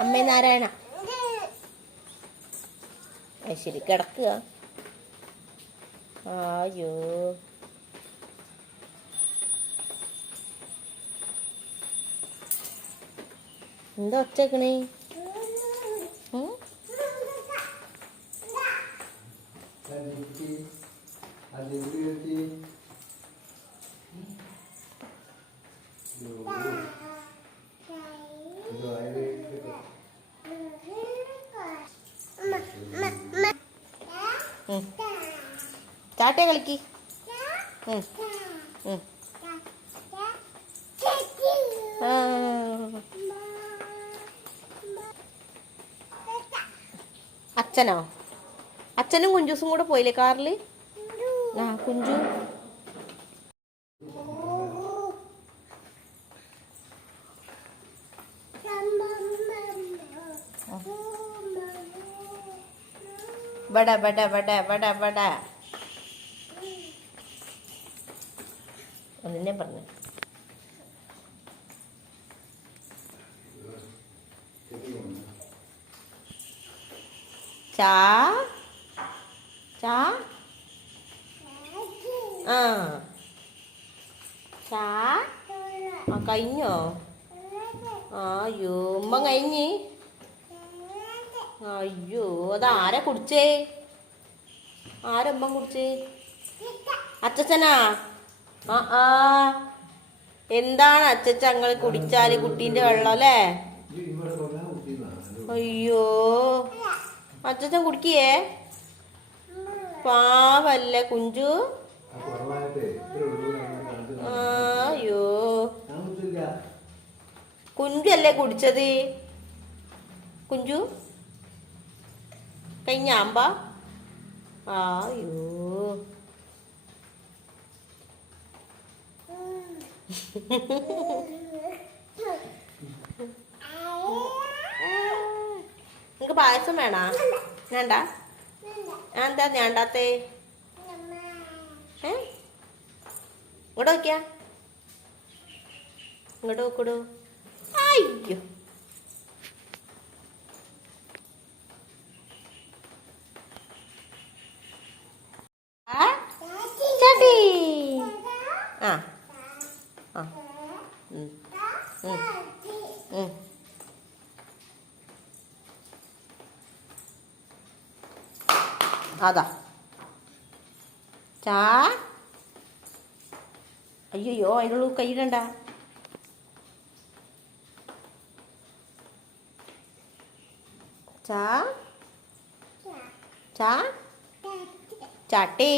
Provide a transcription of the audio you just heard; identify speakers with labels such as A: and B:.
A: അമ്മേ നാരായണ. ശരി കിടക്കുക. ആയോ. എന്താ ഒച്ചക്കണേ ഉം? ചാട്ടേ കളിക്ക്. അച്ഛനോ? അച്ഛനും കുഞ്ചൂസും കൂടെ പോയില്ലേ കാറിൽ? ആ കുഞ്ചു. ബട ബട ബട ബട ബട ഒന്നിനെ പറഞ്ഞു. ചാ? ചാ? ആ. ചാ? ആ കഴിഞ്ഞോ? അയ്യോ ഉമ്മ കഴിഞ്ഞ്. അയ്യോ അതാരാ കുടിച്ചേ? ആരമ്മ കുടിച്ചേ? അച്ചച്ചനാ എന്താണ് അച്ചച്ച അങ്ങൾ കുടിച്ചാൽ കുട്ടീന്റെ വെള്ളം അല്ലേ? അയ്യോ. അച്ചച്ചൻ കുടിക്കേ പാവല്ലേ കുഞ്ചു? അയ്യോ. കുഞ്ചു അല്ലേ കുടിച്ചത്? കുഞ്ചു? കഴിഞ്ഞ അമ്പ അയ്യോ. നിങ്ങക്ക് പായസം വേണോ? വേണ്ട. എന്താ വേണ്ടാത്തേ? ഏ? ഇങ്ങോട്ട് നോക്കിയാ. ഇങ്ങോട്ട് നോക്കൂടൂ? അയ്യോ. ആ? ആ. അതാ. ചാ. അയ്യോ അതിനുള്ള കൈയിടണ്ട ചാ. ചാ. ചാട്ടേ.